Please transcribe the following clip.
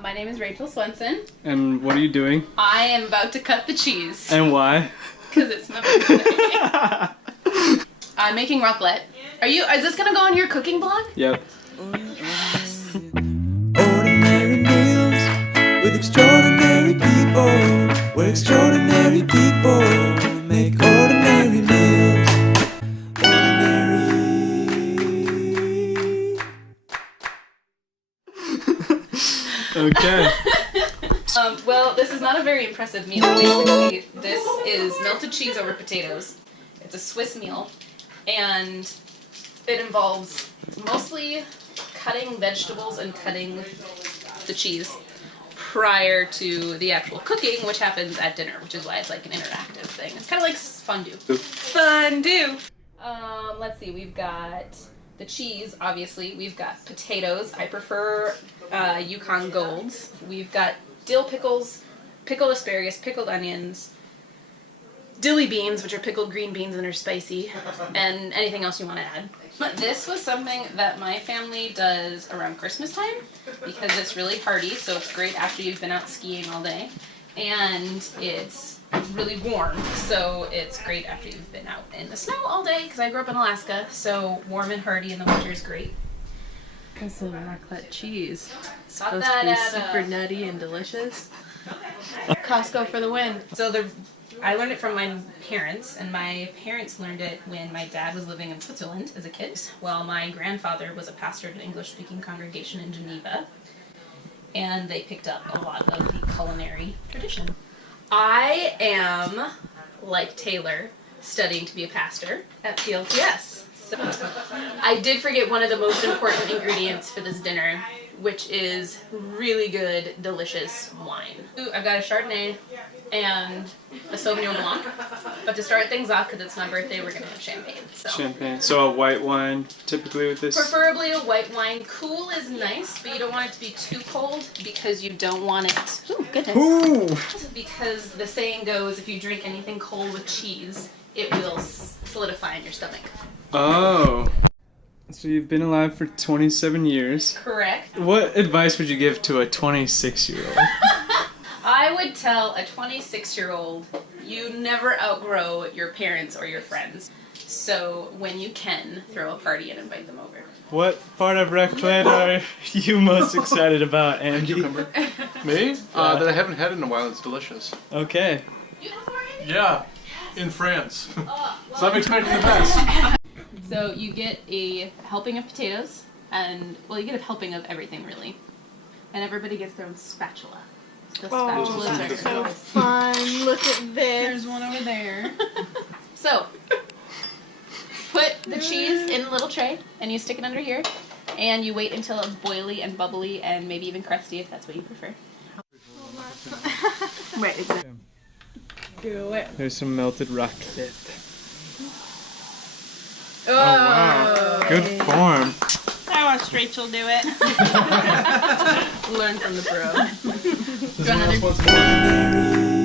My name is Rachel Swenson. And what are you doing? I am about to cut the cheese. And why? Because it's my birthday. I'm making raclette. Is this gonna go on your cooking blog? Yep. Yes. Ordinary meals with extraordinary people, where extraordinary people make ordinary meals. Okay. Well, this is not a very impressive meal. Basically, this is melted cheese over potatoes. It's a Swiss meal, and it involves mostly cutting vegetables and cutting the cheese prior to the actual cooking, which happens at dinner, which is why it's like an interactive thing. It's kind of like fondue. Fondue! Let's see, we've got the cheese, obviously. We've got potatoes. I prefer Yukon Golds. We've got dill pickles, pickled asparagus, pickled onions, dilly beans, which are pickled green beans and are spicy, and anything else you want to add. But this was something that my family does around Christmas time because it's really hearty, so it's great after you've been out skiing all day, and it's really warm, so it's great after you've been out in the snow all day because I grew up in Alaska, so warm and hearty in the winter is great. This is raclette cheese. It's Got supposed that to be at, super nutty and delicious. Costco for the win. So I learned it from my parents, and my parents learned it when my dad was living in Switzerland as a kid, while my grandfather was a pastor at an English-speaking congregation in Geneva, and they picked up a lot of the culinary tradition. I am, like Taylor, studying to be a pastor at PLTS. So I did forget one of the most important ingredients for this dinner, which is really good, delicious wine. I've got a Chardonnay and a Sauvignon Blanc, but to start things off, because it's my birthday, we're going to have champagne. So. Champagne. So a white wine, typically with this? Preferably a white wine. Cool is nice, but you don't want it to be too cold because you don't want it... Ooh, goodness. Ooh! Because the saying goes, if you drink anything cold with cheese, it will solidify in your stomach. Oh. So you've been alive for 27 years. Correct. What advice would you give to a 26-year-old? I would tell a 26-year-old, you never outgrow your parents or your friends. So when you can, throw a party and invite them over. What part of raclette are you most excited about, Andy? Cucumber. Me? That I haven't had in a while. It's delicious. Okay. You have already? Yeah, in France. So I'm expecting the best. So you get a helping of potatoes, and, well, you get a helping of everything, really. And everybody gets their own spatula. The spatulas are So fun. Look at this. There's one over there. So, put the cheese in a little tray, and you stick it under here, and you wait until it's boily and bubbly, and maybe even crusty if that's what you prefer. Right, exactly. Do it. There's some melted raclette. Oh, wow. Good form. I watched Rachel do it. Learn from the bro. Do you want another? Ordinary